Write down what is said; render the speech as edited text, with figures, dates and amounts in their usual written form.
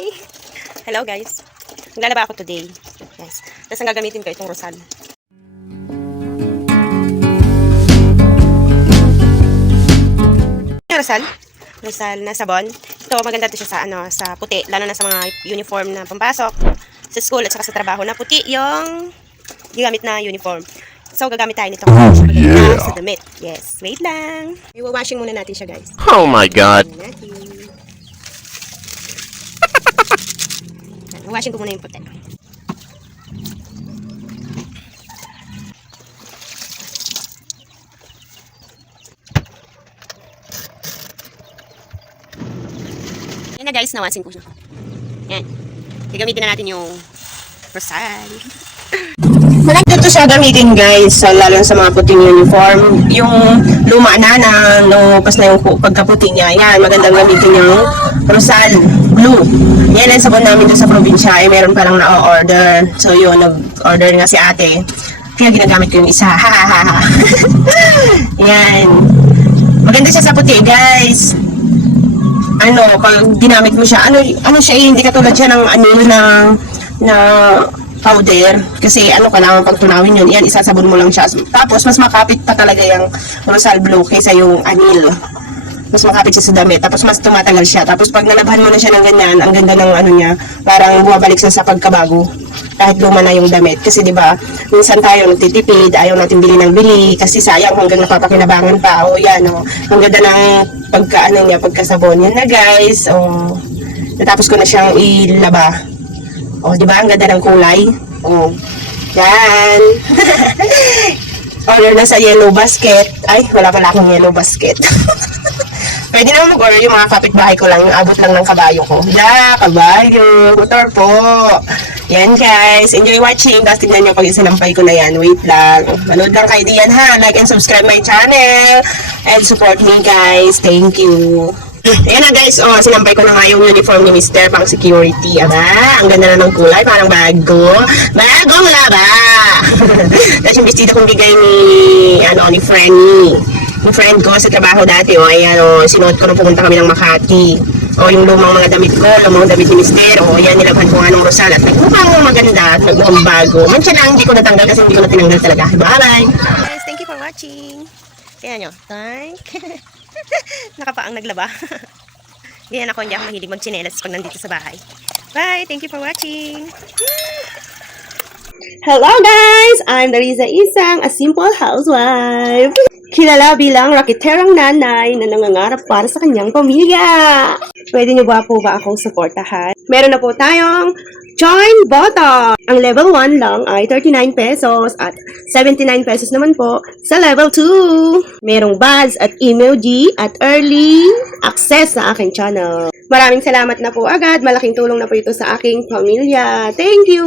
Hi! Hello guys. Maglalaba ako today. Guys. Tapos ang gagamitin ko itong Rosal. Rosal? Rosal na sabon. Ito maganda to siya sa puti. Lalo na sa mga uniform na pampasok. Sa school at saka sa trabaho na puti yung gigamit na uniform. So gagamit tayo nito sa damit. Yes. Wait lang. I-washing muna natin siya guys. Oh my god. Washing ko muna yung puti. Yan na guys, nawasin ko siya. Yan. Gagamitin na natin yung Rosal. Maganda to siya gamitin guys, lalo sa mga puting uniform. Yung luma na lupas na yung pagkaputi niya. Yan, magandang gamitin yung Rosal Blue. Yan ang sabon namin doon sa probinsya. Meron pa lang na-order. So yun, nag-order nga si ate. Kaya ginagamit ko yung isa. Ha ha ha. Yan. Maganda siya sa puti guys. Pag ginamit mo siya, siya hindi katulad siya ng na powder. Kasi kailangan pag tunawin yun. Yan, isasabon mo lang siya. Tapos, mas makapit pa talaga yung Rosal Blue kaysa yung anil. Mas makapit siya sa damit. Tapos, mas tumatagal siya. Tapos, pag nalabhan mo na siya ng ganyan, ang ganda ng niya, parang bumabalik sa pagkabago. Kahit luma na yung damit. Kasi, di ba, minsan tayo nagtitipid, ayaw natin bili ng bili. Kasi, sayang hanggang napapakinabangan pa. Yan, ang ganda ng pagkasabon. Yan na, guys. Natapos ko na siyang ilaba. Di ba? Ang ganda ng kulay. Yan. Order na sa yellow basket. Ay, wala pala akong yellow basket. Pwede naman mag-order yung mga kapitbahay ko lang. Yung abot lang ng kabayo ko. Kabayo. Motor po. Yan guys. Enjoy watching. Tapos tignan nyo pag isinampay ko na yan. Wait lang. Manood lang kayo diyan ha. Like and subscribe my channel. And support me guys. Thank you. Ayan na guys, sinampay ko na nga yung uniform ni Mr. pang security. Ang ganda na ng kulay, parang bago. Bagong laba! Tapos yung vestido kong bigay ni Franny. Yung friend ko sa trabaho dati, ayan, sinuot ko nung pumunta kami ng Makati. Yung lumang mga damit ko, lumang damit ni Mr. Yan, nilabhan ko nga ng Rosal at nagmukhang maganda at nagmukhang bago. Mancha lang, hindi ko natanggal kasi hindi ko na tinanggal talaga. Bye-bye! Guys, thank you for watching. Kaya nyo, nakapaang naglaba. Ganyan ako, hindi ako mahilig magchinelas pag nandito sa bahay. Bye! Thank you for watching! Hello guys! I'm Dariza Isang, a simple housewife. Kilala bilang rakiterang nanay na nangangarap para sa kanyang pamilya. Pwede niyo ba po akong supportahan? Meron na po tayong join button. Ang level 1 lang ay 39 pesos at 79 pesos naman po sa level 2. Merong buzz at emoji at early access sa aking channel. Maraming salamat na po agad. Malaking tulong na po ito sa aking pamilya. Thank you!